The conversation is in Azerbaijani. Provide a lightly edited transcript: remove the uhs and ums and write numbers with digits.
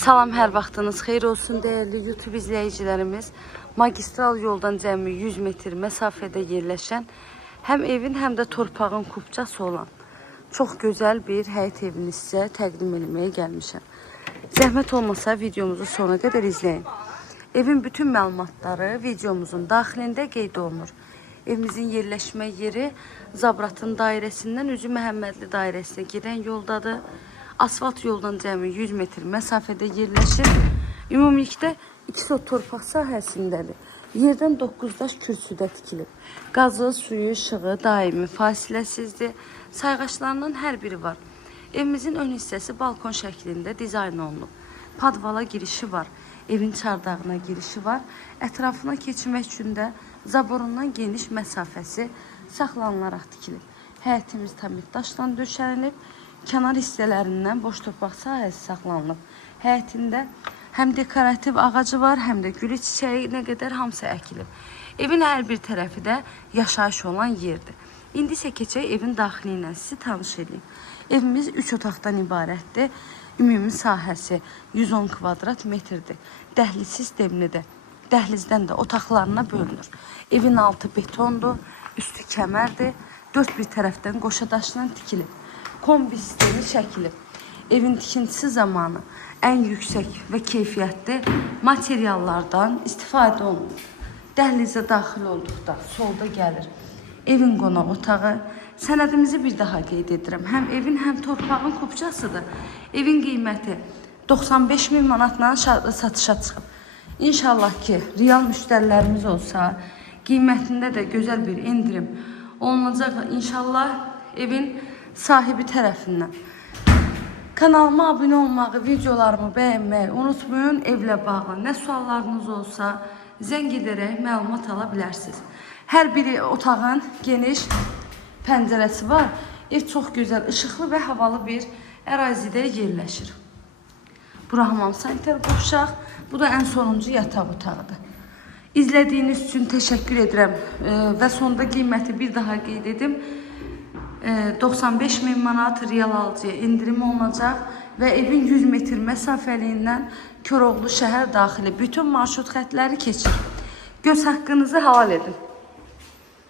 Salam, hər vaxtınız xeyir olsun değerli YouTube izleyicilerimiz. Magistral yoldan cəmi 100 metr məsafədə yerləşən, həm evin, həm də torpağın kubcası olan çox gözəl bir həyət evini sizə təqdim etməyə gəlmişəm. Zəhmət olmasa videomuzu sona qədər izləyin. Evin bütün məlumatları videomuzun daxilində qeyd olunur. Evimizin yerləşmə yeri Zabratın dairəsindən Üzü Məhəmmədli dairəsinə gedən yoldadır. Asfalt yoldan cəmi 100 metr məsafədə yerləşir. Ümumilikdə 2 sot torpaq sahəsindədir. Yerdən 9 daş kürsüdə tikilib. Qazı, suyu, işığı daimi fasiləsizdir. Sayğaçlarının hər biri var. Evimizin ön hissəsi balkon şəklində dizayn olunub. Padvala girişi var. Evin çardağına girişi var. Ətrafına keçmək üçün də zaborundan geniş məsafəsi saxlanılaraq tikilib. Həyətimiz tamit daşdan döşənilib. Kənar hissələrindən boş torpaq sahəsi saxlanılıb. Həyətində həm dekorativ ağacı var, həm də gülü çiçəyinə qədər hamısı əkilib. Evin hər bir tərəfi də yaşayış olan yerdir. İndi isə keçək evin daxili ilə sizi tanış edeyim. Evimiz 3 otaqdan ibarətdir. Ümumi sahəsi 110 kvadrat metrdir. Dəhliz sistemlidir. Dəhlizdən də otaqlarına bölünür. Evin altı betondur, üstü kəmərdir. Dörd bir tərəfdən qoşa daşla tikilib. Kombi sistemi çəkilib. Evin tikintisi zamanı ən yüksək və keyfiyyətli materiallardan istifadə olunur. Dəhlizə daxil olduqda solda gəlir evin qonaq otağı. Sənədimizi bir daha qeyd edirəm. Həm evin, həm torpağın kubcasıdır. Evin qiyməti 95 min manatla satışa çıxıb. İnşallah ki, real müştərilərimiz olsa, qiymətində də gözəl bir indirim olunacaq. İnşallah evin sahibi tərəfindən. Kanalıma abunə olmağı, videolarımı bəyənməyi unutmayın. Evlə bağlı nə suallarınız olsa zəng edərək məlumat ala bilərsiniz. Hər biri otağın geniş pəncərəsi var. Ev çox gözəl, işıqlı və havalı bir ərazidə yerləşir. Bura hamam sanitar qovşaq. Bu da ən sonuncu yataq otağıdır. İzlədiyiniz üçün təşəkkür edirəm və sonda qiyməti bir daha qeyd edim. 95 min manat real alıcıya indirim olunacaq və evin 100 metr məsafəliyindən Koroğlu şəhər daxili bütün marşrut xətləri keçir. Göz haqqınızı halal edin.